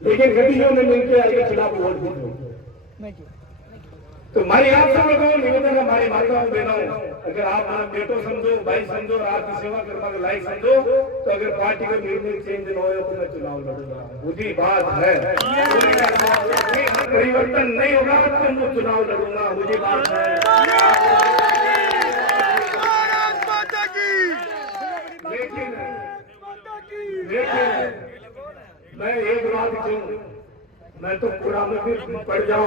लेकिन गतियों में मिलकर आपके खिलाफ वोट दो। तो हमारी आप सब लोगों को निवेदन है, हमारी माताओं बहनों, अगर आप बेटो समझो, भाई समझो, आपकी सेवा करने के लायक समझो, तो अगर पार्टी का निर्णय चेंज न हो तो मैं चुनाव लड़ूंगा। मुझे बात है, परिवर्तन नहीं होगा तो मैं चुनाव लड़ूंगा। मुझे बात है। लेकिन मैं एक बात कहूं, मैं तो कूड़ा में भी पड़ जाऊं,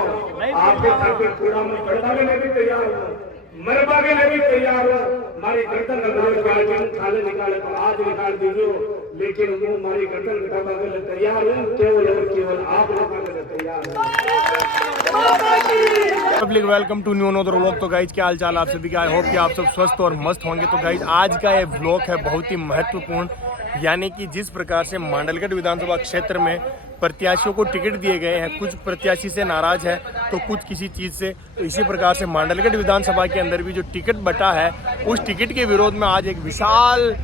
आपके घर पे कूड़ा में पड़ने के लिए भी तैयार हूं, मरवा के लिए भी तैयार हूं। हमारी गर्दन खाले निकाले तो आज निकाल दीजिए, लेकिन वो हमारी गर्दन कटाने के लिए तैयार हूं, केवल और केवल आप लोगों के लिए तैयार हूं। Public welcome to new another vlog. तो गाइज क्या हाल चाल आप सभी का, आई होप कि आप सब स्वस्थ और मस्त होंगे। तो गाइज आज का ये व्लॉग है बहुत ही महत्वपूर्ण, यानी कि जिस प्रकार से मांडलगढ़ विधानसभा क्षेत्र में प्रत्याशियों को टिकट दिए गए हैं, कुछ प्रत्याशी से नाराज है तो कुछ किसी चीज़ से, तो इसी प्रकार से मांडलगढ़ विधानसभा के अंदर भी जो टिकट बटा है उस टिकट के विरोध में आज एक विशाल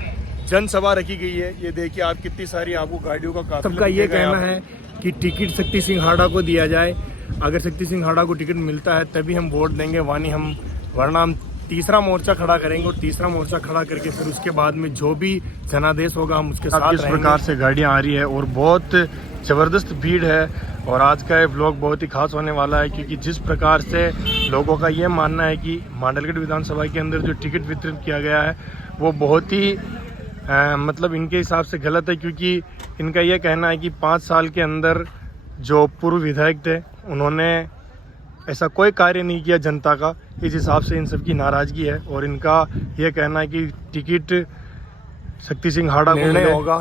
जनसभा रखी गई है। ये देखिए आप, कितनी सारी आपको गाड़ियों का काफिला। सबका ये कहना है कि टिकट शक्ति सिंह हाड़ा को दिया जाए, अगर शक्ति सिंह हाड़ा को टिकट मिलता है तभी हम वोट देंगे, वरना हम तीसरा मोर्चा खड़ा करेंगे और तीसरा मोर्चा खड़ा करके फिर उसके बाद में जो भी जनादेश होगा हम उसके साथ। इस प्रकार से गाड़ियां आ रही है और बहुत ज़बरदस्त भीड़ है। और आज का ये व्लॉग बहुत ही खास होने वाला है, क्योंकि जिस प्रकार से लोगों का ये मानना है कि मांडलगढ़ विधानसभा के अंदर जो टिकट वितरित किया गया है वो बहुत ही मतलब इनके हिसाब से गलत है, क्योंकि इनका ये कहना है कि 5 साल के अंदर जो पूर्व विधायक थे उन्होंने ऐसा कोई कार्य नहीं किया जनता का। इस हिसाब से इन सब की नाराज़गी है और इनका ये कहना है कि टिकट शक्ति सिंह हाड़ा को निर्णय होगा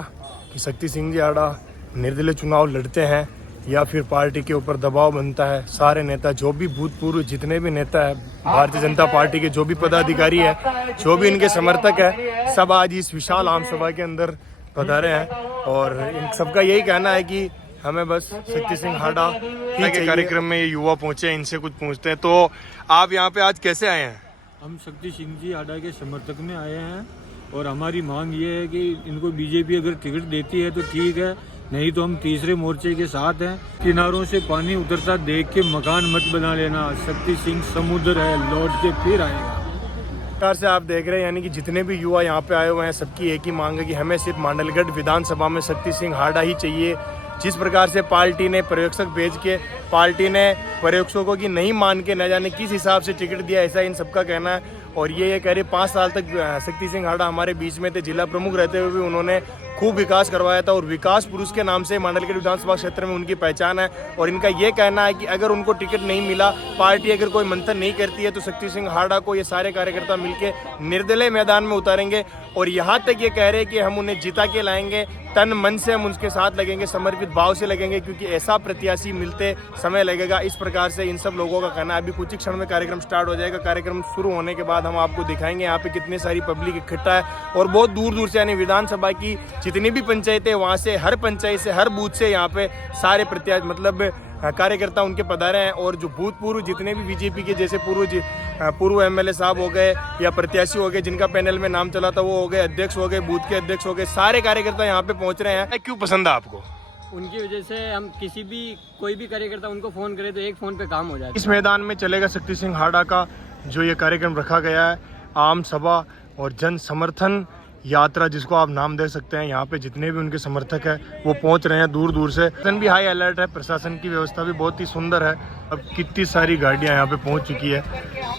कि शक्ति सिंह जी हाड़ा निर्दलीय चुनाव लड़ते हैं या फिर पार्टी के ऊपर दबाव बनता है। सारे नेता, जो भी भूतपूर्व जितने भी नेता है भारतीय जनता पार्टी के, जो भी पदाधिकारी है, जो भी इनके समर्थक है, सब आज इस विशाल आम सभा के अंदर पधारे हैं। और इन सबका यही कहना है कि हमें बस शक्ति सिंह हाड़ा के कार्यक्रम में ये युवा पहुंचे, इनसे कुछ पूछते हैं। तो आप यहाँ पे आज कैसे आए हैं? हम शक्ति सिंह जी हाड़ा के समर्थक में आए हैं और हमारी मांग ये है कि इनको बीजेपी अगर टिकट देती है तो ठीक है, नहीं तो हम तीसरे मोर्चे के साथ हैं। किनारों से पानी उतरता देख के मकान मत बना लेना, शक्ति सिंह समुद्र है, लौट के फिर आएगा। प्रकार से आप देख रहे हैं, यानी कि जितने भी युवा यहाँ पे आए हुए हैं सबकी एक ही मांग है कि हमें सिर्फ मांडलगढ़ विधानसभा में शक्ति सिंह हाड़ा ही चाहिए। जिस प्रकार से पार्टी ने पर्यवेक्षक भेज के, पार्टी ने पर्यवेक्षकों की नहीं मान के न जाने किस हिसाब से टिकट दिया, ऐसा इन सबका कहना है। और ये कह रहे 5 साल तक शक्ति सिंह हाड़ा हमारे बीच में थे, जिला प्रमुख रहते हुए भी उन्होंने खूब विकास करवाया था और विकास पुरुष के नाम से मांडलगढ़ विधानसभा क्षेत्र में उनकी पहचान है। और इनका ये कहना है कि अगर उनको टिकट नहीं मिला, पार्टी अगर कोई मंथन नहीं करती है, तो शक्ति सिंह हाड़ा को ये सारे कार्यकर्ता मिलके निर्दलीय मैदान में उतारेंगे। और यहाँ तक ये कह रहे हैं कि हम उन्हें जिता के लाएंगे, तन मन से हम उनके साथ लगेंगे, समर्पित भाव से लगेंगे, क्योंकि ऐसा प्रत्याशी मिलते समय लगेगा। इस प्रकार से इन सब लोगों का कहना है। अभी कुछ ही क्षण में कार्यक्रम स्टार्ट हो जाएगा। कार्यक्रम शुरू होने के बाद हम आपको दिखाएंगे यहाँ पे कितनी सारी पब्लिक इकट्ठा है और बहुत दूर दूर से, यानी विधानसभा की जितनी भी पंचायतें, वहाँ से हर पंचायत से, हर बूथ से यहाँ पे सारे प्रत्याशी मतलब कार्यकर्ता उनके पधारे हैं। और जो भूतपूर्व जितने भी बीजेपी के जैसे पूर्व एमएलए साहब हो गए या प्रत्याशी हो गए, जिनका पैनल में नाम चला था, वो हो गए, अध्यक्ष हो गए, बूथ के अध्यक्ष हो गए, सारे कार्यकर्ता यहाँ पे पहुंच रहे हैं। क्यों पसंद है आपको? उनकी वजह से हम किसी भी कोई भी कार्यकर्ता उनको फोन करे तो एक फोन पे काम हो जाता है। इस मैदान में चलेगा शक्ति सिंह हाड़ा का जो ये कार्यक्रम रखा गया है, आम सभा और जन समर्थन यात्रा, जिसको आप नाम दे सकते हैं। यहाँ पे जितने भी उनके समर्थक हैं वो पहुँच रहे हैं दूर दूर से। प्रशासन भी हाई अलर्ट है, प्रशासन की व्यवस्था भी बहुत ही सुंदर है। अब कितनी सारी गाड़ियाँ यहाँ पे पहुँच चुकी है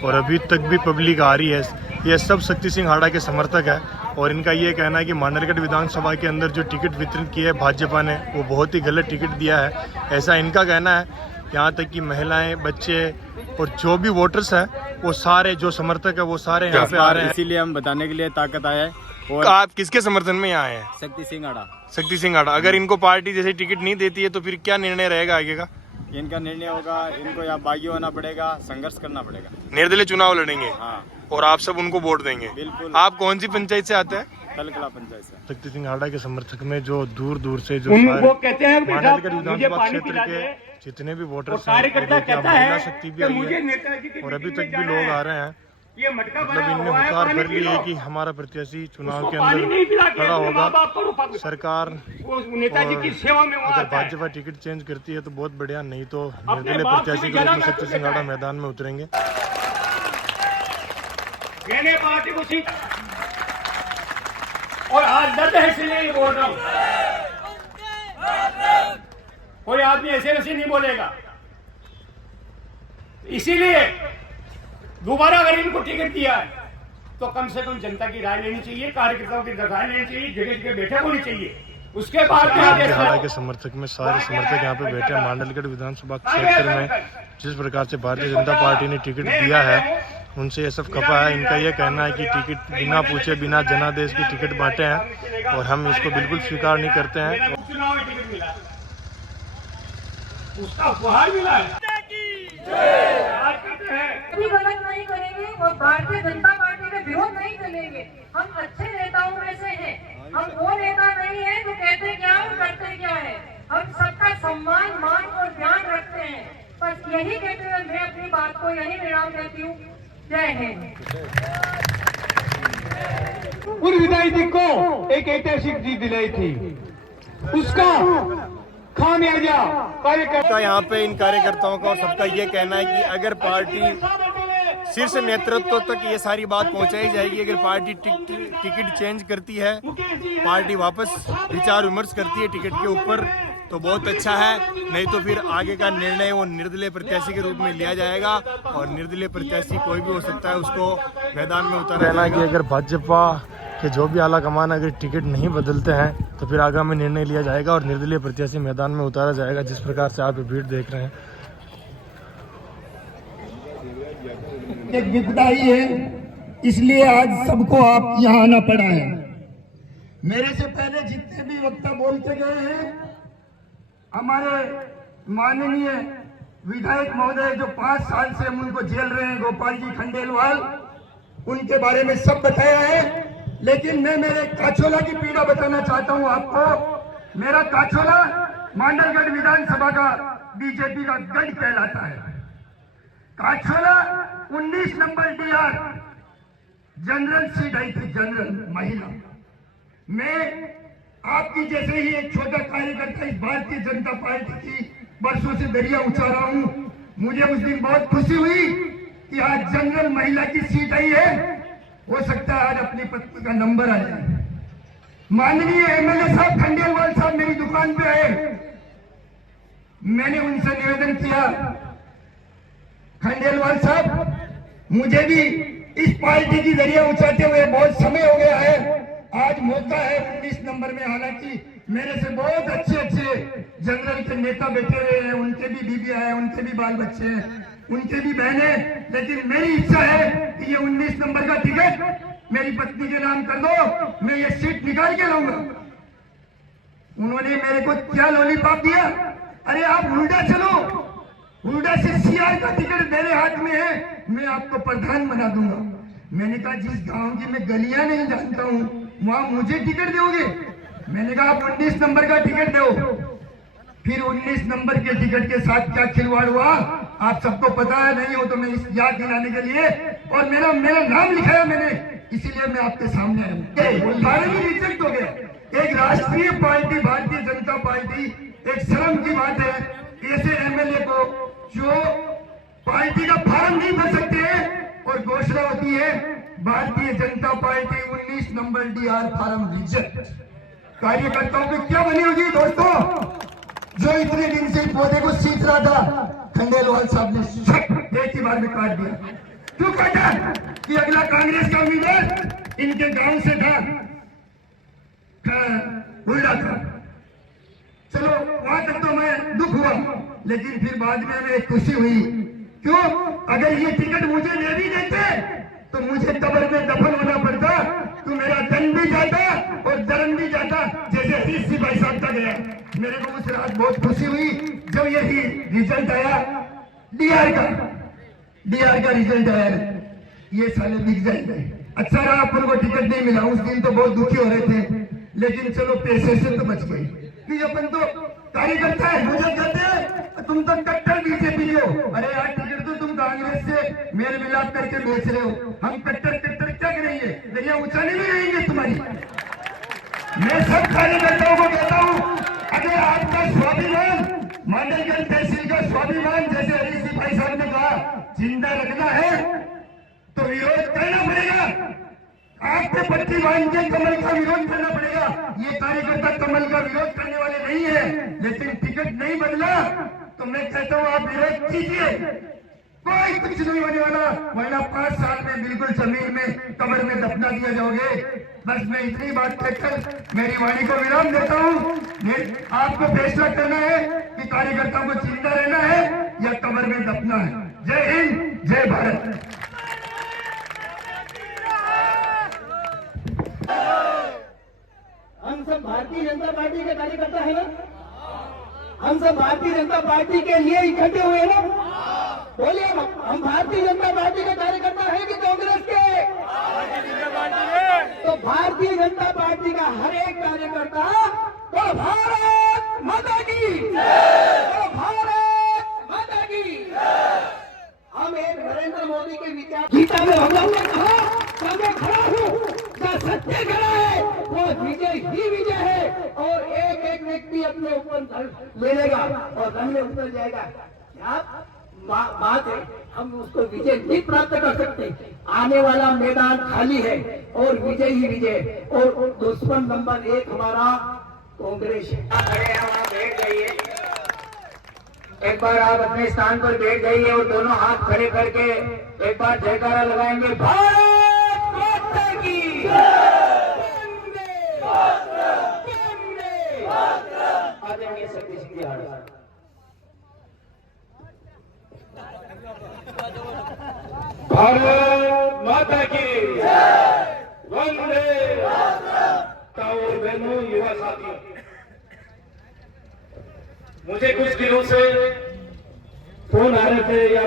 और अभी तक भी पब्लिक आ रही है। ये सब शक्ति सिंह हाड़ा के समर्थक है और इनका ये कहना है कि मांडलगढ़ विधानसभा के अंदर जो टिकट वितरित किए है भाजपा ने, वो बहुत ही गलत टिकट दिया है, ऐसा इनका कहना है। यहाँ तक कि महिलाएं, बच्चे और जो भी वोटर्स है वो सारे, जो समर्थक है वो सारे यहाँ पे आ रहे हैं। इसीलिए हम बताने के लिए ताकत आया है। और आप किसके समर्थन में यहाँ आए हैं? शक्ति सिंह हाड़ा। शक्ति सिंह हाड़ा। अगर इनको पार्टी जैसे टिकट नहीं देती है तो फिर क्या निर्णय रहेगा आगे का? इनका निर्णय होगा, इनको यहाँ बागी होना पड़ेगा, संघर्ष करना पड़ेगा, निर्दलीय चुनाव लड़ेंगे। हाँ। और आप सब उनको वोट देंगे? बिल्कुल। आप कौन सी पंचायत से आते हैं? तलकला पंचायत से। शक्ति सिंह हाड़ा के समर्थक में जो दूर दूर से जो वो कहते हैं मांडलगढ़ विधानसभा क्षेत्र के जितने भी वोटर्स हैं, कार्यकर्ता कहता महिला है शक्ति भी आई है और अभी तक भी लोग आ रहे हैं। ये मटका मतलब बनाया इनने हुआ है, हुकार पानी कर पी ली लो। है कि हमारा प्रत्याशी चुनाव उसको के पानी नहीं पिला अंदर के खड़ा अपने माँ होगा। बाप को रूपा- सरकार वो नेताजी की सेवा में वहाँ अगर आता है। भाजपा टिकट चेंज करती है तो बहुत बढ़िया, नहीं तो अपने निर्दलीय बाप प्रत्याशी से के भी रूप में ज्यादा शक्ति महत्व सिंह आडा देता है। मैदान में उतरेंगे। मैंने पार्टी को सीट और आज दर्द है इसलिए ये बोल रहा हूँ। कोई आदमी ऐसे वैसे नहीं बोलेगा। इसीलिए दोबारा अगर इनको टिकट दिया है तो कम से कम जनता की राय लेनी चाहिए, कार्यकर्ताओं की राय लेनी चाहिए, जगह जगह बैठक होनी चाहिए। उसके बाद बिहार के समर्थक में सारे समर्थक यहाँ पे बैठे हैं। मांडलगढ़ विधानसभा क्षेत्र में जिस प्रकार से भारतीय जनता पार्टी ने टिकट दिया है उनसे ये सब खपा है। इनका ये कहना है कि टिकट बिना पूछे बिना जनादेश की टिकट बांटे हैं और हम इसको बिल्कुल स्वीकार नहीं करते हैं। चुनाव में टिकट मिला, उसका उपहार मिला है। आज करते हैं कभी गलत नहीं करेंगे और भारतीय जनता पार्टी का विरोध नहीं करेंगे। हम अच्छे नेताओं में से हैं। हम वो नेता नहीं है जो कहते क्या और करते क्या है। हम सबका सम्मान मान और ध्यान रखते हैं। बस यही कहते हुए मैं अपनी बात को यही विराम देती हूँ। जय हिंद। पूर्व विधायक को एक ऐतिहासिक जीत दिलाई थी, उसका खामियाजा कार्यकर्ता का यहाँ पे इन कार्यकर्ताओं का और सबका ये कहना है कि अगर पार्टी शीर्ष नेतृत्व तक ये सारी बात पहुंचाई जाएगी, अगर पार्टी टिकट चेंज करती है, पार्टी वापस विचार विमर्श करती है टिकट के ऊपर तो बहुत अच्छा है, नहीं तो फिर आगे का निर्णय वो निर्दलीय प्रत्याशी के रूप में लिया जाएगा और निर्दलीय प्रत्याशी कोई भी हो सकता है, उसको मैदान में उतारा जाएगा। कि अगर भाजपा के जो भी आला कमान अगर टिकट नहीं बदलते हैं तो फिर आगामी निर्णय लिया जाएगा और निर्दलीय प्रत्याशी मैदान में उतारा जाएगा। जिस प्रकार से आप भीड़ देख रहे हैं, एक विपदा ही है, इसलिए आज सबको आप यहाँ आना पड़ा है। मेरे से पहले जितने भी वक्ता बोल के गए हैं, हमारे माननीय विधायक महोदय जो 5 साल से हम उनको झेल रहे हैं, गोपाल जी खंडेलवाल, उनके बारे में सब बताया है। लेकिन मैं मेरे काछोला की पीड़ा बताना चाहता हूं आपको। मेरा काछोला मांडलगढ़ विधानसभा का बीजेपी का गढ़ कहलाता है। काछोला 19 नंबर डीआर जनरल सीट आई थी, जनरल महिला। मैं आपकी जैसे ही एक छोटा कार्यकर्ता इस भारतीय जनता पार्टी की वर्षों से दरिया उछा रहा हूं। मुझे उस दिन बहुत खुशी हुई कि आज जनरल महिला की सीट आई है। हो सकता है आज अपनी पत्नी का नंबर आ जाए। माननीय एमएलए साहब खंडेलवाल साहब मेरी दुकान पे आए, मैंने उनसे निवेदन किया, खंडेलवाल साहब मुझे भी इस पार्टी की दरिया उछाते हुए बहुत समय हो गया है, आज मौका है 19 नंबर में। हालांकि मेरे से बहुत अच्छे अच्छे जनरल के नेता बैठे हुए हैं, उनके भी बीबी है, उनके भी बाल बच्चे हैं, उनके भी बहनें, लेकिन मेरी इच्छा है कि ये 19 नंबर का टिकट मेरी पत्नी के नाम कर दो, मैं ये सीट निकाल के लाऊंगा। उन्होंने मेरे को क्या लॉलीपॉप दिया, अरे आप उल्टा चलो, उल्टा से सीआर का टिकट मेरे हाथ में है, मैं आपको प्रधान बना दूंगा। मैंने कहा जिस गांव की मैं गलियां नहीं जानता हूं वहां मुझे टिकट दोगे? मैंने कहा आप 19 नंबर का टिकट दो। फिर 19 नंबर के टिकट के साथ क्या खिलवाड़ हुआ आप सबको पता है, नहीं हो तो मैं इस याद दिलाने के लिए, और मेरा नाम लिखाया मैंने, इसीलिए मैं आपके सामने आया। रिजेक्ट हो गया। एक राष्ट्रीय पार्टी भारतीय जनता पार्टी, एक शर्म की बात है ऐसे एमएलए को जो पार्टी का फॉर्म नहीं भर सकते हैं और घोषणा होती है Bharatiya Janata Party 19 number DR form reject. कार्यकर्ताओं पे क्या बनी होगी दोस्तों, जो इतने दिन से पौधे को सींच रहा था, खंडेलवाल साहब ने एक ही बार में काट दिया। क्यों काटा? कि अगला कांग्रेस का उम्मीदवार इनके गांव से था, उल्टा था। चलो वहां तक तो मैं दुख हुआ, लेकिन फिर बाद में हमें खुशी हुई। क्यों? अगर ये टिकट मुझे दे भी देते तो मुझे कब्र में दफन होना पड़ता, तो मेरा धन भी जाता और धर्म भी जाता, जैसे हरीश सिंह भाई साहब का गया। मेरे को उस रात बहुत खुशी हुई जब यही रिजल्ट आया डीआर का रिजल्ट आया, ये साले बिक जाएंगे। अच्छा रहा अपन को टिकट नहीं मिला, उस दिन तो बहुत दुखी हो रहे थे, लेकिन चलो पैसे से तो बच गए। कि अपन तो कार्यकर्ता है, मुझे कहते हैं तुम तो कट्टर बीजेपी हो। अरे यार टिकट तो तुम कांग्रेस से मेल मिलाप करके बेच रहे हो। हम कट्टर कट्टर क्या करेंगे, दरिया ऊंचा नहीं रहेंगे तुम्हारी। मैं सब कार्यकर्ताओं को कहता हूँ, अगर आपका स्वाभिमान, मांडलगढ़ तहसील का स्वाभिमान, जैसे हरीश जी भाई साहब ने कहा, जिंदा रखना है तो विरोध करना पड़ेगा। आपको पट्टी बांध के कमल का विरोध करना पड़ेगा। ये कार्यकर्ता कमल का विरोध करने वाले नहीं है, लेकिन टिकट नहीं बदला तो मैं कहता हूँ आप विरोध कीजिए, कोई कुछ नहीं होने वाला, वरना 5 साल में बिल्कुल जमीन में कब्र में दफना दिया जाओगे। बस मैं इतनी बात कहकर मेरी वाणी को विराम देता हूँ। आपको फैसला करना है कि कार्यकर्ताओं को जिंदा रहना है या कब्र में दफना है। जय हिंद, जय भारत। हम सब भारतीय जनता पार्टी के कार्यकर्ता है ना, हम सब भारतीय जनता पार्टी के लिए इकट्ठे हुए ना। बोलिए, हम भारतीय जनता पार्टी के कार्यकर्ता हैं कि कांग्रेस के? तो भारतीय जनता पार्टी का हर एक कार्यकर्ता तो भारत माता की, तो भारत माता की। हम एक नरेंद्र मोदी के विचार गीता में भगवान ने कहा, मैं खड़ा हूँ, सत्य खड़ा है, वो विजय ही विजय है। और एक एक व्यक्ति अपने ऊपर ले लेगा और रन में उतर जाएगा। क्या बात है, हम उसको विजय नहीं प्राप्त कर सकते। आने वाला मैदान खाली है और विजय ही विजय। और दुश्मन नंबर 1 हमारा कांग्रेस है। वहाँ बैठ जाइए, एक बार आप अपने स्थान पर बैठ जाइए और दोनों हाथ खड़े करके एक बार जयकारा लगाएंगे, भारत माता की। आदरणीय सतीश जी भारत माता की वंदे। और बहनों, युवा साथियों, मुझे कुछ दिनों से फोन आ रहे थे या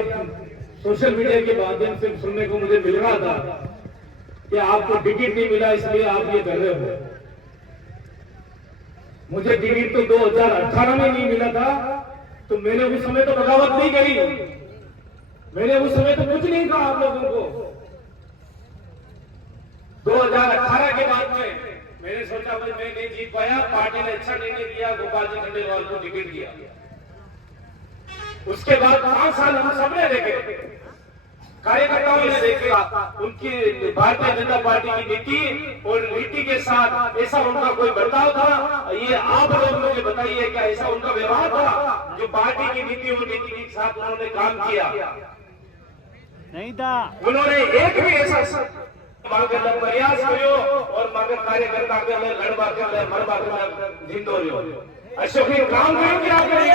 सोशल मीडिया के माध्यम से सुनने को मुझे मिल रहा था कि आपको टिकट नहीं मिला इसलिए आप ये कर रहे हो। मुझे टिकट तो 2018 में नहीं मिला था, तो मैंने उस समय तो बगावत नहीं करी, मैंने उस समय तो कुछ नहीं कहा आप लोगों को। 2018 के बाद में मैंने सोचा भाई मैं नहीं जीत पाया, पार्टी ने अच्छा निर्णय किया, गोपाल जी खंडेलवाल को टिकट दिया। उसके बाद 5 साल हम सबने देखे, कार्यकर्ताओं ने देखा उनकी भारतीय जनता पार्टी की नीति और नीति के साथ ऐसा उनका कोई बर्ताव था। ये आप लोग मुझे बताइए, क्या ऐसा उनका व्यवहार था जो पार्टी की नीति और नीति के साथ उन्होंने काम किया? नहीं था। उन्होंने एक भी ऐसा प्रयास करो और मगर कार्यकर्ता के लिए लड़वा कर मरवा कर जिंदो अशोक काम करें क्या करें?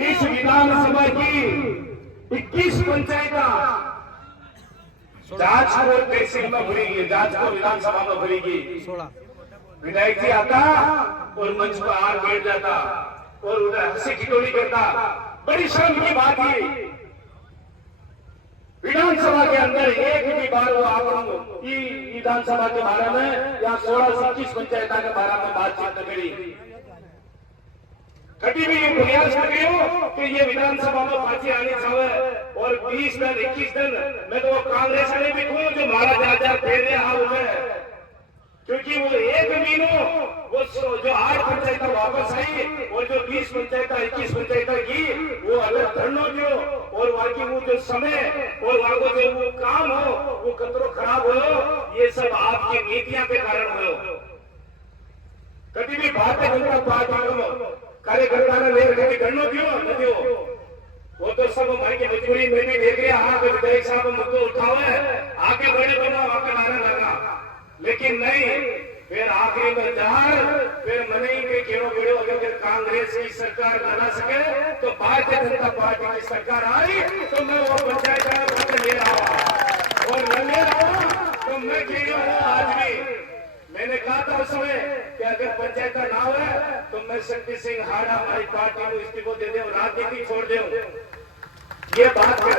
इस विधानसभा की 21 पंचायत जाजपुर तहसील में भरेगी, जाजपुर विधानसभा में भरेगी। विधायक जी आता और मंच पर आर बैठ जाता और उधर हंसी ठिठोली करता। बड़ी शर्म की बात है, विधानसभा के अंदर एक भी बार वो आप विधानसभा के बारे में या 16 से 21 पंचायत के बारे में बातचीत न करी। कभी भी ये प्रयास कर रही हो कि ये विधानसभा में पार्टी आनी चाहिए और 20 दिन 21 दिन मैं तो कांग्रेस वाले भी कहूँ जो महाराज आचार फेरने हाल में, क्योंकि वो एक महीनों वो जो 8 पंचायत वापस आई और जो 20 पंचायत 21 पंचायत की वो अगर धरनों जो और वहाँ की वो जो समय और वहाँ को जो वो काम हो वो कतरो खराब हो, ये सब आपकी नीतियां के कारण हो। कभी भी भारतीय जनता पार्टी कार्यकर्ता ने ले रखे गणों क्यों न दियो, वो तो सब हमारी की मजबूरी में भी देख रहे हाँ विधायक साहब मुद्दे उठावे आगे बढ़े बना आगे नारा लगा, लेकिन नहीं। फिर आखिरी में जहार फिर मने के केड़ो बेड़ो अगर कांग्रेस की सरकार बना सके तो भारतीय जनता पार्टी की सरकार आई तो मैं वो पंचायत ले रहा और न ले रहा तो मैं कह रहा हूँ आज भी। मैंने कहा था उस समय कि अगर पंचायत ना हो तो मैं शक्ति सिंह हाड़ा हमारी पार्टी को इस्तीफा दे दे, राजनीति छोड़ दे। ये बात कर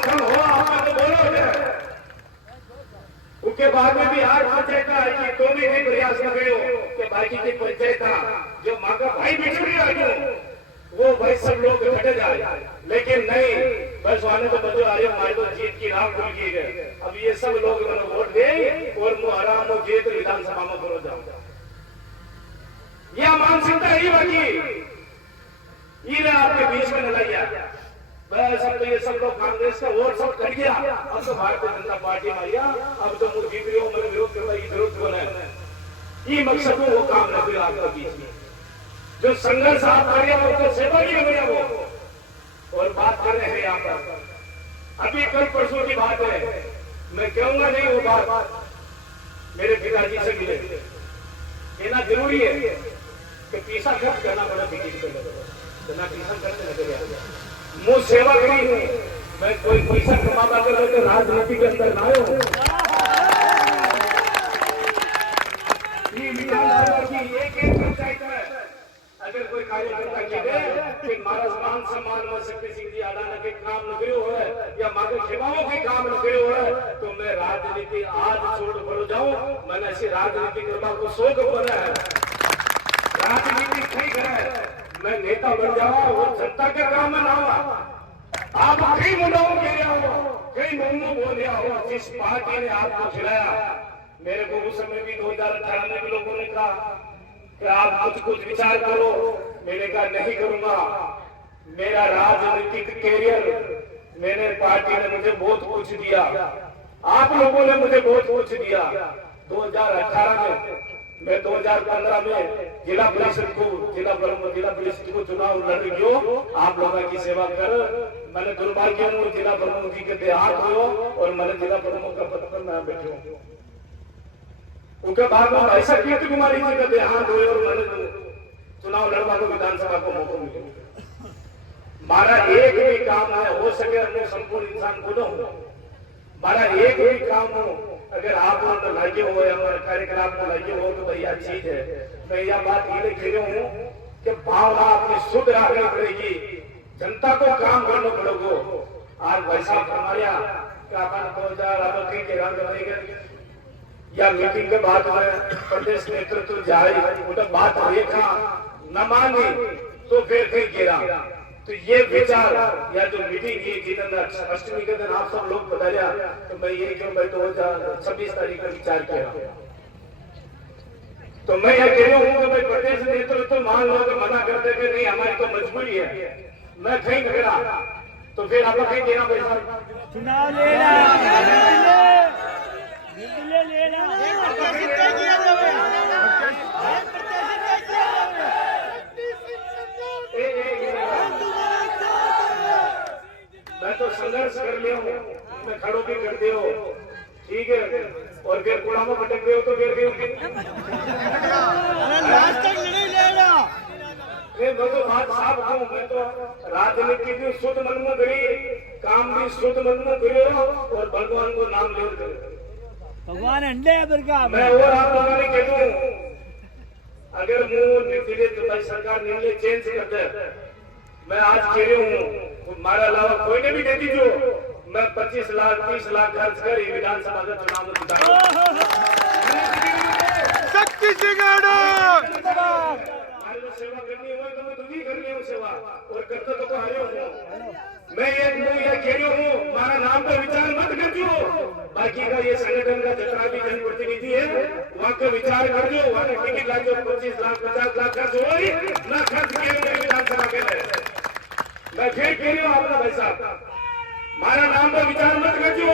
कम हो आप तो बोलो। उसके बाद में भी 8 पंचायत आई तो भी नहीं प्रयास कर रहे हो कि बाकी की पंचायत जो माँ का भाई बिछड़ी आई वो भाई सब लोग इकट्ठे जाए, लेकिन नहीं, बस वाले तो बजो आए हमारे तो जीत की राह खुल गई है। अब ये सब लोग मैंने वोट दे और मुँह आराम हो जीत विधानसभा में करो जाओ, यह मानसिकता ही बाकी ये आपके बीच में नलाइया। बस अब तो ये सब लोग कांग्रेस का वोट सब कट गया, अब तो भारतीय जनता पार्टी में आया, अब तो मुझे जीत रही हो, मेरे विरोध करने की जरूरत कौन है? ये मकसद वो काम न फिर आपके बीच में जो संघर्ष आप कर रहे हो, सेवा की हो रहे हो और बात कर रहे हैं यहाँ पर। अभी कल परसों की बात है, मैं कहूंगा नहीं वो बात, मेरे पिताजी से मिले, कहना जरूरी है कि पैसा खर्च करना पड़ा टिकट पे, करना पैसा खर्च न करे। मुझ सेवा करी हूँ, मैं कोई पैसा कमा कर तो राजनीति के अंदर ना आयो। ये विधानसभा की एक पंचायत में अगर कोई कार्यकर्ता कहे कि मारा मान सम्मान में शक्ति सिंह जी आडाना के काम न करो है या मारे सेवाओं के काम न करो है, तो मैं राजनीति आज छोड़ पड़ जाऊं। मैंने ऐसी राजनीति करवा को शौक बना है, राजनीति ठीक है, मैं नेता बन जाऊं, वो जनता के काम में ना हुआ। आप कई मुद्दाओं के लिए हो, कई मुद्दों बोल दिया हो, जिस पार्टी ने आपको खिलाया। मेरे को उस समय भी 2018 में भी लोगों ने कहा कि आप कुछ विचार करो, मैंने कहा नहीं करूंगा। मेरा राजनीतिक कैरियर, मैंने पार्टी ने मुझे बहुत कुछ दिया, आप लोगों ने मुझे बहुत कुछ दिया। 2018 में मैं 2015 में जिला परिषद को चुनाव लड़ गयो, आप लोगों की सेवा कर। मैंने दुर्भाग्य जिला प्रमुख जी के देहांत हुआ और मैंने जिला प्रमुख का पद पर मैं बैठे। उनके बाद में ऐसा कीर्ति कुमारी जी का देहांत हुए और मैंने चुनाव लड़वा को विधानसभा को मौका मिले। मारा एक भी काम है, हो सके मैं संपूर्ण इंसान बोलो, मारा एक भी काम हो, अगर आप लगे हो या हमारे कार्यक्रम में लगे हो तो भैया चीज है। मैं यह बात ये लिख रही हूँ कि भावना अपनी शुद्ध रखनी पड़ेगी, जनता को काम करना पड़ेगा। आज वैसा हमारे अपन 2000 के रंग बनेगा या मीटिंग के बाद में प्रदेश नेतृत्व जाए, उधर बात देखा न मानी तो फिर कहीं गिरा। तो ये विचार या जो मीटिंग की जिन्होंने अष्टमी के दिन आप सब लोग बताया, तो मैं ये क्यों मैं 2026 तारीख का विचार किया। तो मैं ये कह रहा हूँ कि भाई प्रदेश नेतृत्व मान लो कि मना करते कि नहीं हमारी तो मजबूरी है, मैं कहीं गिरा तो फिर आप कहीं देना पैसा चुनाव लेना मैं तो संघर्ष कर लिया हूँ, मैं खड़ो भी कर दियो, ठीक है, और फिर कूड़ा में भटक गए हो तो फिर मैं तो बात साफ हूँ। मैं तो राजनीति भी शुद्ध मन में करी, काम भी शुद्ध मन में करो और भगवान को नाम ले करो। भगवान अंडे है। मैं और आप लोगों ने कह दूं, अगर मुझे सरकार निर्णय चेंज कर दे, मैं आज कह रही हूँ हमारे अलावा कोई ने भी दे दीजिए, मैं 25 लाख 30 लाख खर्च कर विधानसभा का चुनाव में जिताऊंगा। सेवा करनी हो तो मैं तुझी करनी हूँ सेवा और करते तो आए हूँ। मैं ये कह रही हूँ, हमारा नाम का विचार मत कर दो, बाकी का ये संगठन का जितना भी जनप्रतिनिधि है वहाँ का विचार कर दो, वहाँ का टिकट ला दो, 25 लाख 50 लाख खर्च हो ना खर्च किए विधानसभा के लिए। मैं फिर कह रही हूँ आपका भाई साहब, हमारा नाम का विचार मत कर दो,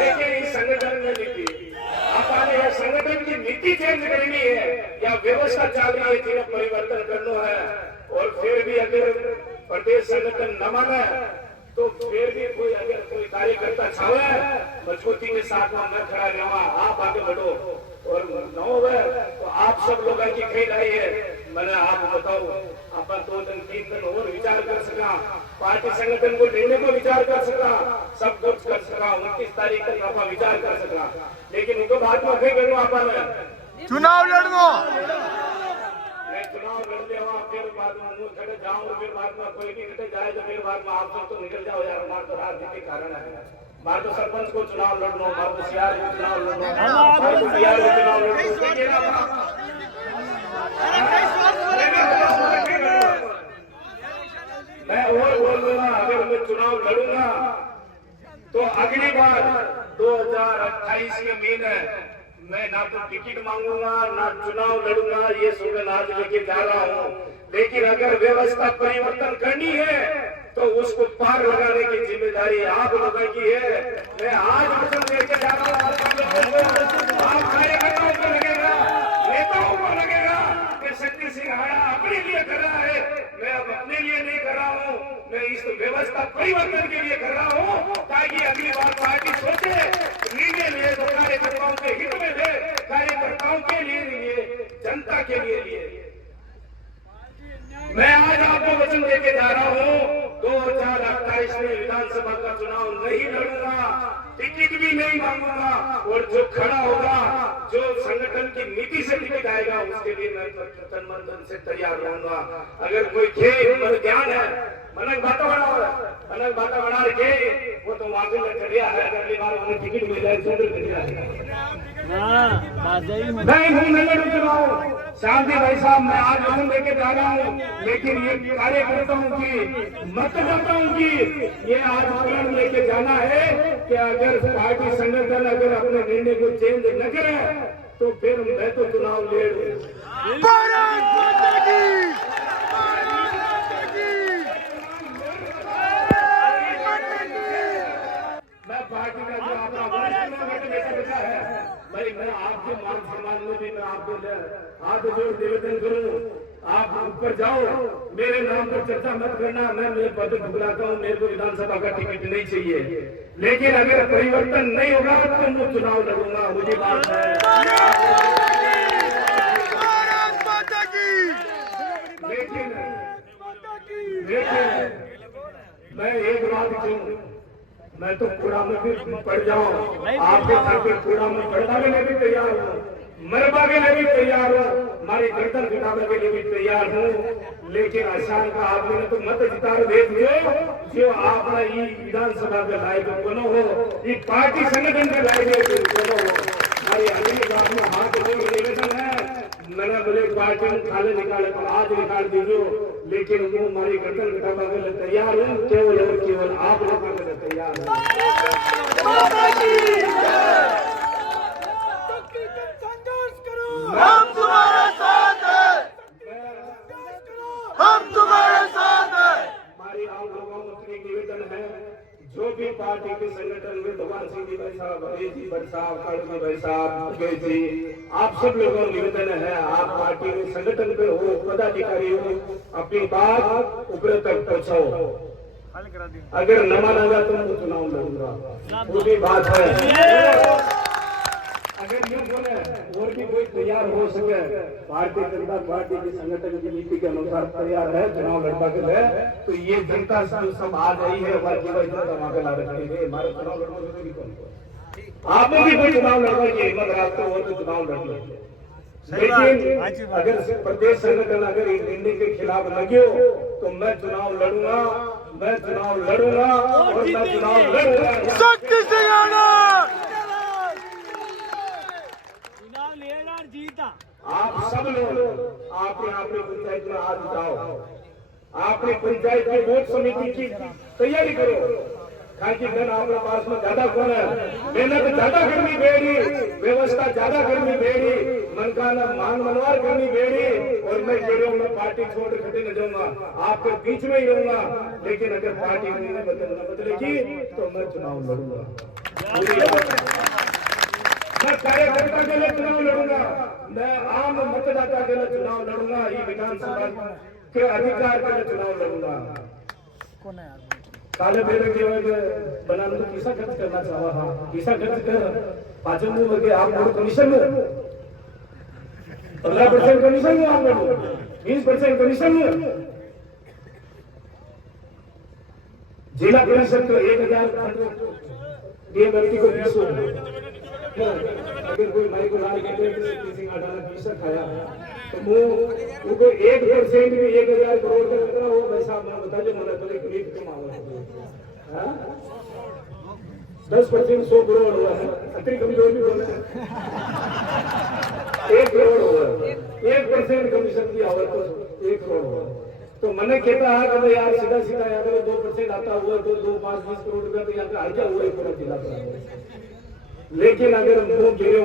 लेकिन इस संगठन में नीति अपने संगठन की नीति चेंज करनी है या व्यवस्था चल रही है जिन्हें परिवर्तन करना है। और फिर भी अगर प्रदेश संगठन न माने तो फिर भी कोई अगर कोई कार्यकर्ता छावे मजबूती के साथ में न खड़ा रहा, आप आगे बढ़ो और न हो तो आप सब लोग की खेल आई है। मैंने आप बताओ अपन 2 दिन 3 दिन और विचार कर सका, पार्टी संगठन को लेने को विचार कर सका, सब कुछ कर सका, 29 तारीख तक आप विचार कर सका, लेकिन उनको बाद में फिर करूँ अपन चुनाव लड़ना, मैं चुनाव लड़ ले फिर बाद में मुंह खड़े जाऊं, फिर बाद में कोई भी खड़े जाए तो फिर बाद में आप सब तो निकल जाओ यार, हमारा तो राजनीतिक कारण है। मार तो सरपंच को चुनाव लड़ना, मार तो सीआर को चुनाव लड़ना, मार तो बीआर को चुनाव लड़ना। जमीन है, मैं ना तो टिकट मांगूंगा ना चुनाव लड़ूंगा, ये स्लोगन आज लेके जा रहा हूँ। लेकिन अगर व्यवस्था परिवर्तन करनी है तो उसको पार लगाने की जिम्मेदारी आप लोगों की है। मैं आज वचन लेके जा रहा हूँ आप कार्यकर्ताओं को लगेगा, नेताओं को लगेगा कि शक्ति सिंह हाड़ा अपने लिए कर रहा है, मैं अब अपने लिए नहीं कर रहा हूँ, मैं इस व्यवस्था परिवर्तन के लिए कर रहा हूँ, ताकि अगली बार पार्टी सोचे निर्णय ले तो कार्यकर्ताओं के हित में ले, कार्यकर्ताओं के लिए, जनता के लिए। मैं आज आपको वचन देके जा रहा हूँ 2028 में विधानसभा का चुनाव नहीं लड़ूंगा, टिकट भी नहीं मांगूंगा, और जो खड़ा होगा, जो संगठन की नीति से टिकट आएगा, उसके लिए मैं तन मन धन से तैयार रहूंगा। अगर कोई खेल मन ज्ञान है, मनक बाता बना के वो तो वाकई में खड़िया है, अगली बार उन्हें टिकट मिल जाए नहीं हूँ मैं लड़ू चुनाव। शांति भाई साहब, मैं आज वचन लेके जा रहा हूँ, लेकिन ये कार्यकर्ताओं की, मतदाताओं की ये आज प्रण लेके जाना है कि अगर पार्टी संगठन अगर अपने निर्णय को चेंज न करे तो फिर मैं तो चुनाव ले लूं। मैं पार्टी का जो अपना वरिष्ठ है भाई, मैं आपके मान सम्मान में भी मैं आपको हाथ जोड़ निवेदन करूं, आप ऊपर जाओ, मेरे नाम पर चर्चा मत करना, मैं मेरे पद ठुकराता हूं, मेरे को विधानसभा का टिकट नहीं चाहिए। लेकिन अगर परिवर्तन नहीं होगा तो मैं चुनाव लड़ूंगा, मुझे बात है। लेकिन मैं एक बात कहूं, मैं तो कूड़ा में भी पड़ जाऊं, आपके घर पे कूड़ा में पड़ने के लिए भी तैयार हूँ, मरबा के लिए भी तैयार हूँ, हमारी गर्दन घटाने के लिए भी तैयार हूँ। लेकिन आसान का आपने तो मत जितार दे दियो जो आप विधानसभा के लायक बनो हो, ये पार्टी संगठन के लायक बनो हो। हमारी अगली बात में हाथ निवेदन है, मैंने बोले पार्टी में खाले निकाले तो आज निकाल दीजिए, लेकिन वो हमारी गर्दन घटाने के लिए तैयार हूँ, केवल और केवल आप लोगों के लिए तैयार हूँ। हम तुम्हारे साथ हैं, हम तुम्हारे साथ हैं। हमारी आप लोगों को निवेदन है, जो भी पार्टी के संगठन में भगवान सिंह जी भाई साहब, हरीश जी भाई साहब, कालू भाई साहब, मुकेश जी, आप सब लोगों को निवेदन है, आप पार्टी में संगठन पे हो, पदाधिकारी हो, अपनी बात ऊपर तक पहुंचाओ। अगर न मानेगा तो मैं चुनाव लड़ूंगा, वो भी बात है। अगर यूं बोले और भी कोई तैयार हो सके, भारतीय जनता पार्टी की संगठन की नीति के अनुसार तैयार है चुनाव लड़ने के लिए, तो ये जनता सब आ गई है, वहाँ ला रखेंगे हमारे चुनाव लड़ने के लिए। आपने भी कोई चुनाव लड़ने की हिम्मत रखते हो तो चुनाव लड़ लो, लेकिन अगर प्रदेश संगठन अगर इस निर्णय के खिलाफ लगे हो तो मैं चुनाव लड़ूंगा, मैं चुनाव लड़ूंगा और मैं चुनाव लड़ूंगा। शक्ति सिंह हाड़ा आप सब लोग अपने पंचायत में हाथ उठाओ, आपने पंचायत की वोट समिति की तैयारी करो, ताकि धन आपके पास में ज्यादा कौन है, मेहनत ज्यादा करनी बेड़ी, व्यवस्था ज्यादा करनी बेड़ी, मन का मान मनवार करनी बेड़ी, और मैं कह रहा हूँ मैं पार्टी छोड़ खड़े न जाऊंगा, आपके बीच में ही रहूंगा। लेकिन अगर पार्टी नहीं बदलेगी तो मैं चुनाव लड़ूंगा, मैं कार्यकर्ता के लिए चुनाव लड़ूंगा, मैं आम मतदाता के लिए चुनाव लड़ूंगा, ये विधानसभा के अधिकार के लिए चुनाव लड़ूंगा। काले बेले के बनाने में किसा खर्च करना चाहा था, किसा खर्च कर पाचन में के आप लोग कमीशन में 15% कमीशन में, आप लोग 20% कमीशन में, जिला परिषद को 1000 डीएमएलटी को 20 अगर कोई भाई को लाल के किसी का डाला पैसा खाया तो वो उनको 1% भी 1000 करोड़ का कितना हो भाई साहब मैं बता दो, मैंने बोले करीब कमाओ 10% 100 करोड़ हुआ है, अति कमजोर भी बोलते हैं 1 करोड़ हुआ, 1% कमीशन की आवत तो 1 करोड़ हुआ। तो मैंने कहता है कि यार सीधा सीधा अगर 2% आता हुआ तो 2, 5, 20 करोड़ रुपया तो यहाँ पे आ गया हुआ है पूरा जिला पर। लेकिन अगर वो गिरे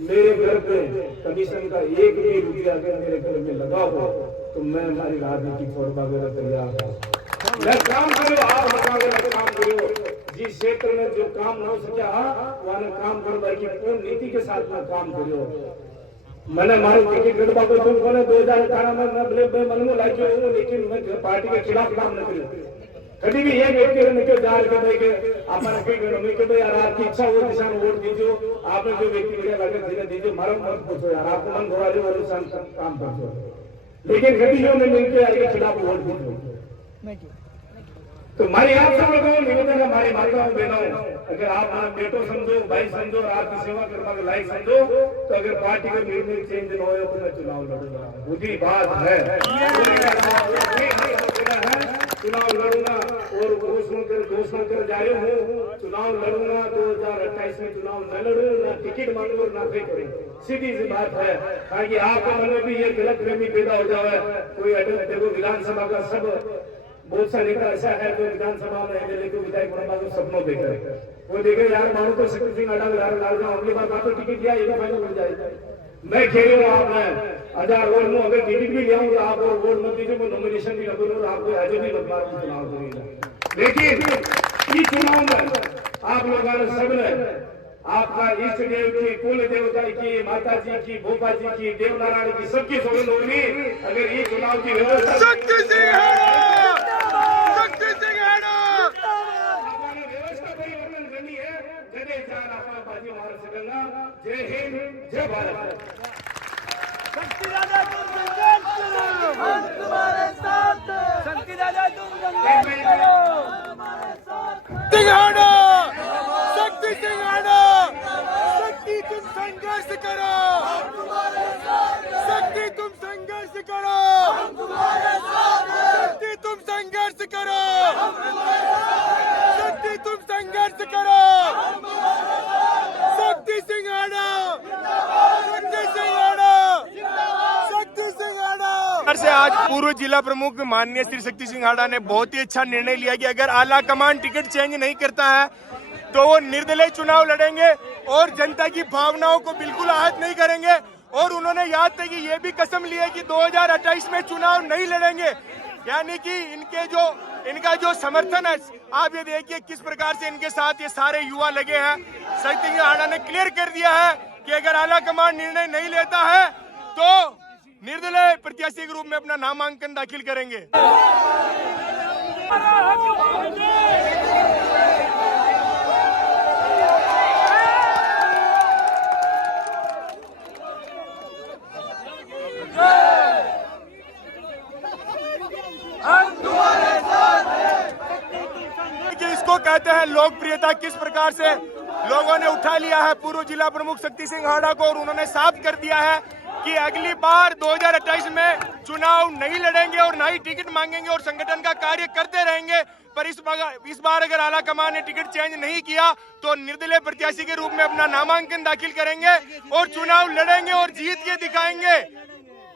मेरे घर पे कमीशन का एक भी रुपया अगर मेरे घर में लगा हो तो मैं हमारी राजनीति छोड़वा वगैरह तैयार हूँ। मैं काम करो, आप बताओ काम करो। जिस क्षेत्र में जो काम न हो सका वहां काम करवा की पूर्ण नीति के साथ में काम करो। मैंने हमारे टिकट कटवा को तुम को 2018 में मैं मन में लाइक हूँ, लेकिन मैं पार्टी के खिलाफ काम न करूँ। कभी भी ये व्यक्ति निकल जा रहे के हमारा के यार आपकी इच्छा वो दिशा में वोट दीजिए। आपने जो व्यक्ति बढ़िया लगे धीरे दीजिए, मारो मत पूछो यार, आपको मन घोड़ा जो अनुसार काम करते हो, लेकिन कभी ने मिलकर आपके खिलाफ वोट दीजिए। तो हमारी आप सब लोगों को निवेदन है, हमारी माताओं बहनों, अगर आप हमारा बेटो समझो, भाई समझो, आपकी सेवा करने के लायक समझो, तो अगर पार्टी का निर्णय चेंज न हो तो मैं चुनाव लड़ूंगा। बुरी बात है, चुनाव लड़ूंगा और घोषणा कर जा रहे हूँ, चुनाव लड़ूंगा 2028 में चुनाव न लड़ूं, ना टिकट मांगू और ना कहीं करूँ। सीधी सी बात है, ताकि आपके मन में भी ये गलतफहमी पैदा हो जाए। कोई देखो विधानसभा का सब बहुत सा नेता ऐसा है जो विधानसभा में एमएलए को विधायक बनवा को सपनों देख रहे हैं। वो देखे यार मानो तो शक्ति सिंह अड्डा लाल अगली बार बात तो टिकट दिया ये फाइनल हो जाएगा। मैं खेल रहा हूँ, आप 1000 वोट में अगर टिकट भी लिया हूँ तो आप वोट मत दीजिए, मैं नॉमिनेशन भी करूँ और आपको आज भी मत मार चुनाव करेगा। लेकिन इस चुनाव में आप लोगों ने सबने आपका इष्ट देव की, कुल देवता की, माता जी की, भोपा जी की, देव नारायण की, सबकी सौगंध होगी। अगर ये चुनाव की व्यवस्था जय हिंद, जय भारत। शक्ति दादा तुम संघर्ष करो, हम तुम्हारे साथ हैं। शक्ति दादा तुम संघर्ष करो, हमारे साथ हैं। सिंघाड़ा, शक्ति सिंघाड़ा, शक्ति तुम संघर्ष करो, हम तुम्हारे साथ हैं। शक्ति तुम संघर्ष करो, हम तुम्हारे साथ हैं। शक्ति तुम संघर्ष करो, हम तुम्हारे साथ हैं। शक्ति तुम संघर्ष करो, हम तुम्हारे साथ हैं। शक्ति सिंघाड़ा, शक्ति सिंघाड़ा, शक्ति सिंघाड़ा। से आज पूर्व जिला प्रमुख माननीय श्री शक्ति सिंह हाड़ा ने बहुत ही अच्छा निर्णय लिया कि अगर आला कमान टिकट चेंज नहीं करता है तो वो निर्दलीय चुनाव लड़ेंगे और जनता की भावनाओं को बिल्कुल आहत नहीं करेंगे। और उन्होंने याद तक ये भी कसम ली है कि 2028 में चुनाव नहीं लड़ेंगे। यानी कि इनका जो समर्थन है, आप ये देखिए किस प्रकार से इनके साथ ये सारे युवा लगे हैं। शक्ति सिंह हाड़ा ने क्लियर कर दिया है कि अगर आला कमान निर्णय नहीं लेता है तो निर्दलीय प्रत्याशी के रूप में अपना नामांकन दाखिल करेंगे। इसको कहते हैं लोकप्रियता। किस प्रकार से लोगों ने उठा लिया है पूर्व जिला प्रमुख शक्ति सिंह हाड़ा को और उन्होंने साफ कर दिया है कि अगली बार 2028 में चुनाव नहीं लड़ेंगे और ना ही टिकट मांगेंगे और संगठन का कार्य करते रहेंगे। पर इस बार अगर आला कमान ने टिकट चेंज नहीं किया तो निर्दलीय प्रत्याशी के रूप में अपना नामांकन दाखिल करेंगे और चुनाव लड़ेंगे और जीत के दिखाएंगे।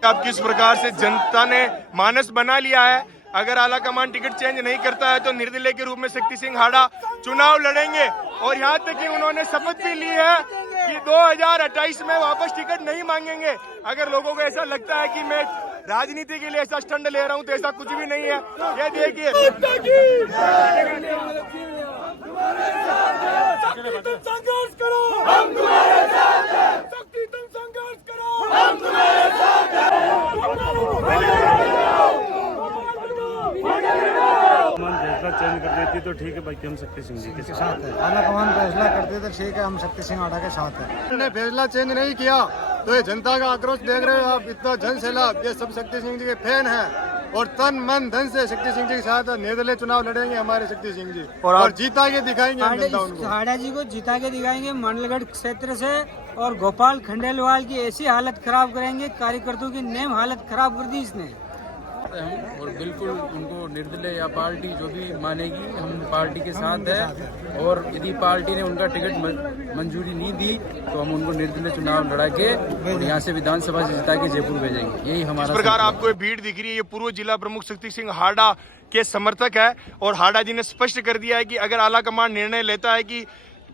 अब किस प्रकार से जनता ने मानस बना लिया है, अगर आला कमान टिकट चेंज नहीं करता है तो निर्दलीय के रूप में शक्ति सिंह हाड़ा चुनाव लड़ेंगे। और यहाँ तक कि उन्होंने शपथ भी ली है कि 2028 में वापस टिकट नहीं मांगेंगे। अगर लोगों को ऐसा लगता है कि मैं राजनीति के लिए ऐसा स्टंट ले रहा हूँ तो ऐसा कुछ भी नहीं है। ये देखिए, तुम संघर्ष करो, हम तुम्हारे साथ हैं। शक्ति तुम संघर्ष करो, हम तुम्हारे साथ हैं। फैसला चेंज कर देती तो ठीक है, बाकी हम शक्ति सिंह जी के साथ हैं। आला कमान फैसला करते तो ठीक है, हम शक्ति सिंह हाड़ा के साथ हैं। ने फैसला चेंज नहीं किया तो ये जनता का आक्रोश देख रहे हो आप, इतना जन सैलाब, ये सब शक्ति सिंह जी के फैन हैं और तन मन धन से शक्ति सिंह जी के साथ निर्दलीय चुनाव लड़ेंगे हमारे शक्ति सिंह जी और जीता के दिखाएंगे जनता उनको। हाड़ा जी को जीता के दिखाएंगे मंडलगढ़ क्षेत्र से और गोपाल खंडेलवाल की ऐसी हालत खराब करेंगे, कार्यकर्ताओं की नेम हालत खराब कर दी इसने। और बिल्कुल उनको निर्दलीय या पार्टी जो भी मानेगी हम पार्टी के साथ है। और यदि पार्टी ने उनका टिकट मंजूरी नहीं दी तो हम उनको निर्दलीय चुनाव लड़ा के और यहाँ से विधानसभा से जिता के जयपुर भेजेंगे। यही हमारा। इस प्रकार आपको ये भीड़ दिख रही है, ये पूर्व जिला प्रमुख शक्ति सिंह हाड़ा के समर्थक है और हाड़ा जी ने स्पष्ट कर दिया है कि अगर आला कमान निर्णय लेता है कि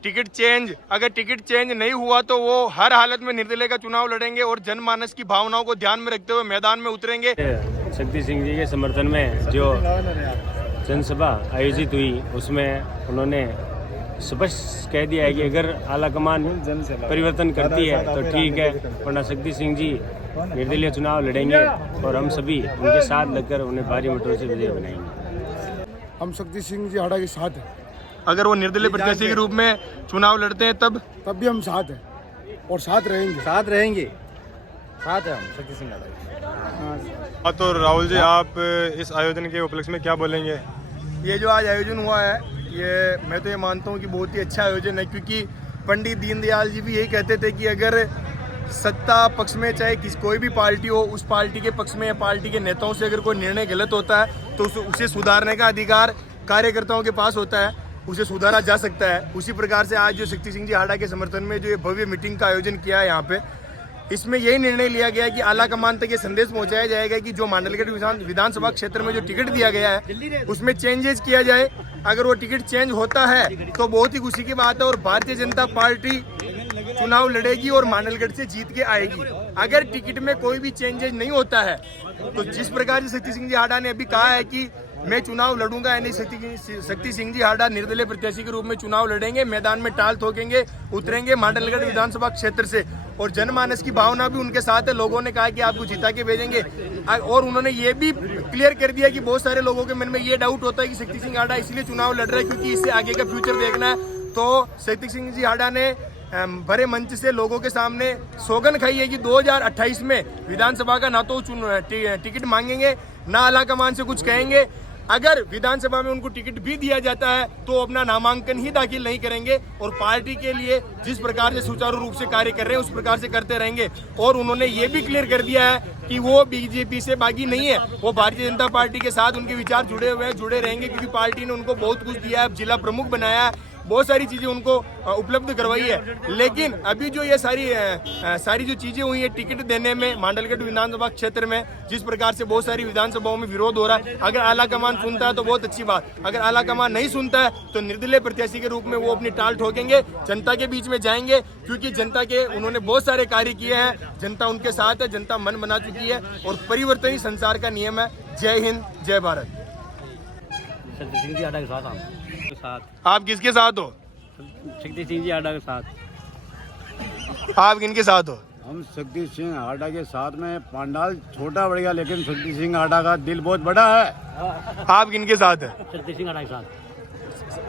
टिकट चेंज, अगर टिकट चेंज नहीं हुआ तो वो हर हालत में निर्दलीय का चुनाव लड़ेंगे और जनमानस की भावनाओं को ध्यान में रखते हुए मैदान में उतरेंगे। शक्ति सिंह जी के समर्थन में जो जनसभा आयोजित हुई उसमें उन्होंने स्पष्ट कह दिया है कि अगर आलाकमान परिवर्तन करती है तो ठीक है, वरना शक्ति सिंह जी निर्दलीय चुनाव लड़ेंगे और हम सभी उनके साथ लगकर उन्हें भारी मतों से विजय बनाएंगे। हम शक्ति सिंह जी हाड़ा के साथ हैं। अगर वो निर्दलीय प्रत्याशी के रूप में चुनाव लड़ते हैं तब भी हम साथ हैं और साथ रहेंगे। साथ है हम शक्ति सिंह हाड़ा। तो राहुल जी, आप इस आयोजन के उपलक्ष्य में क्या बोलेंगे? ये जो आज आयोजन हुआ है, ये मैं तो ये मानता हूँ कि बहुत ही अच्छा आयोजन है, क्योंकि पंडित दीनदयाल जी भी यही कहते थे कि अगर सत्ता पक्ष में चाहे कोई भी पार्टी हो, उस पार्टी के पक्ष में या पार्टी के नेताओं से अगर कोई निर्णय गलत होता है तो उसे सुधारने का अधिकार कार्यकर्ताओं के पास होता है, उसे सुधारा जा सकता है। उसी प्रकार से आज जो शक्ति सिंह जी हाड़ा के समर्थन में जो ये भव्य मीटिंग का आयोजन किया है यहाँ पे, इसमें यही निर्णय लिया गया कि आला कमान तक ये संदेश पहुंचाया जाएगा कि जो मांडलगढ़ विधानसभा क्षेत्र में जो टिकट दिया गया है उसमें चेंजेस किया जाए। अगर वो टिकट चेंज होता है तो बहुत ही खुशी की बात है और भारतीय जनता पार्टी चुनाव लड़ेगी और मांडलगढ़ से जीत के आएगी। अगर टिकट में कोई भी चेंजेस नहीं होता है तो जिस प्रकार से शक्ति सिंह जी हाड़ा ने अभी कहा है कि मैं चुनाव लड़ूंगा, यानी शक्ति सिंह जी हाड़ा निर्दलीय प्रत्याशी के रूप में चुनाव लड़ेंगे, मैदान में टाल ठोकेंगे, उतरेंगे मांडलगढ़ विधानसभा क्षेत्र से और जनमानस की भावना भी उनके साथ है। लोगों ने कहा कि आपको जिता के भेजेंगे और उन्होंने ये भी क्लियर कर दिया कि बहुत सारे लोगों के मन में ये डाउट होता है कि शक्ति सिंह हाड़ा इसलिए चुनाव लड़ रहे हैं क्योंकि इससे आगे का फ्यूचर देखना है। तो शक्ति सिंह जी हाड़ा ने बड़े मंच से लोगों के सामने सौगंध खाई है कि 2028 में विधानसभा का ना तो टिकट मांगेंगे ना आलाकमान से कुछ कहेंगे। अगर विधानसभा में उनको टिकट भी दिया जाता है तो अपना नामांकन ही दाखिल नहीं करेंगे और पार्टी के लिए जिस प्रकार से सुचारू रूप से कार्य कर रहे हैं उस प्रकार से करते रहेंगे। और उन्होंने ये भी क्लियर कर दिया है कि वो बीजेपी से बागी नहीं है, वो भारतीय जनता पार्टी के साथ उनके विचार जुड़े हुए हैं, जुड़े रहेंगे, क्योंकि पार्टी ने उनको बहुत कुछ दिया है, जिला प्रमुख बनाया है, बहुत सारी चीजें उनको उपलब्ध करवाई है। लेकिन अभी जो ये सारी जो चीजें हुई है टिकट देने में मांडलगढ़ विधानसभा क्षेत्र में, जिस प्रकार से बहुत सारी विधानसभाओं में विरोध हो रहा है, अगर आलाकमान सुनता है तो बहुत अच्छी बात, अगर आलाकमान नहीं सुनता है तो निर्दलीय प्रत्याशी के रूप में वो अपनी टाल ठोकेंगे, जनता के बीच में जाएंगे, क्योंकि जनता के उन्होंने बहुत सारे कार्य किए हैं, जनता उनके साथ है, जनता मन बना चुकी है और परिवर्तन ही संसार का नियम है। जय हिंद, जय भारत। शक्ति सिंह जी हाड़ा के साथ। आप किसके साथ हो? शक्ति सिंह जी हाड़ा के साथ। आप किनके साथ हो? हम शक्ति सिंह हाड़ा के साथ में। पंडाल छोटा बढ़ गया लेकिन शक्ति सिंह हाड़ा का दिल बहुत बड़ा है। आप किनके साथ है? शक्ति सिंह हाड़ा के साथ।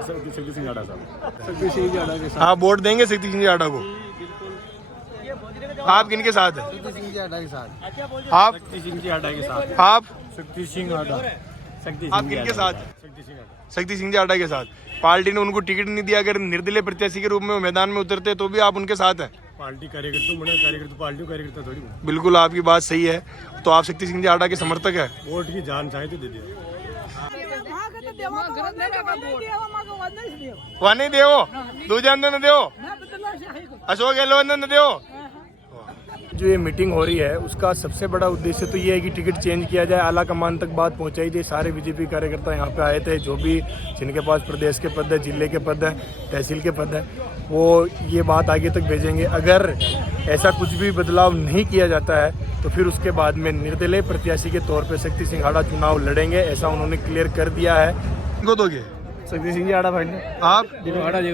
शक्ति सिंह हाड़ा साहब। शक्ति सिंह जी हाड़ा के साथ। आप वोट देंगे शक्ति सिंह हाड़ा को? आप किनके साथ है? शक्ति सिंह जी हाड़ा के साथ। आप? शक्ति सिंह जी हाड़ा के साथ। आप? शक्ति सिंह हाड़ा। आप किनके साथ? शक्ति सिंह जी हाड़ा के साथ। पार्टी ने उनको टिकट नहीं दिया, अगर निर्दलीय प्रत्याशी के रूप में मैदान में उतरते तो भी आप उनके साथ हैं? पार्टी कार्यकर्ता पार्टी कार्यकर्ता थोड़ी। बिल्कुल आपकी बात सही है। तो आप शक्ति सिंह जी हाड़ा के समर्थक है? वोट की जान चाहे तो दे दिया। वहाँ नहीं देवो, दूजे अंदर न देवो, अशोक गहलोत न देवो। जो ये मीटिंग हो रही है उसका सबसे बड़ा उद्देश्य तो ये है कि टिकट चेंज किया जाए, आला कमान तक बात पहुंचाई जाए। सारे बीजेपी कार्यकर्ता यहाँ पे आए थे, जो भी जिनके पास प्रदेश के पद है, जिले के पद है, तहसील के पद है, वो ये बात आगे तक भेजेंगे। अगर ऐसा कुछ भी बदलाव नहीं किया जाता है तो फिर उसके बाद में निर्दलीय प्रत्याशी के तौर पर शक्ति सिंह हाड़ा चुनाव लड़ेंगे, ऐसा उन्होंने क्लियर कर दिया है। इनको दोगे? शक्ति सिंह जी हाड़ा भाई। आप? हाड़ा जी।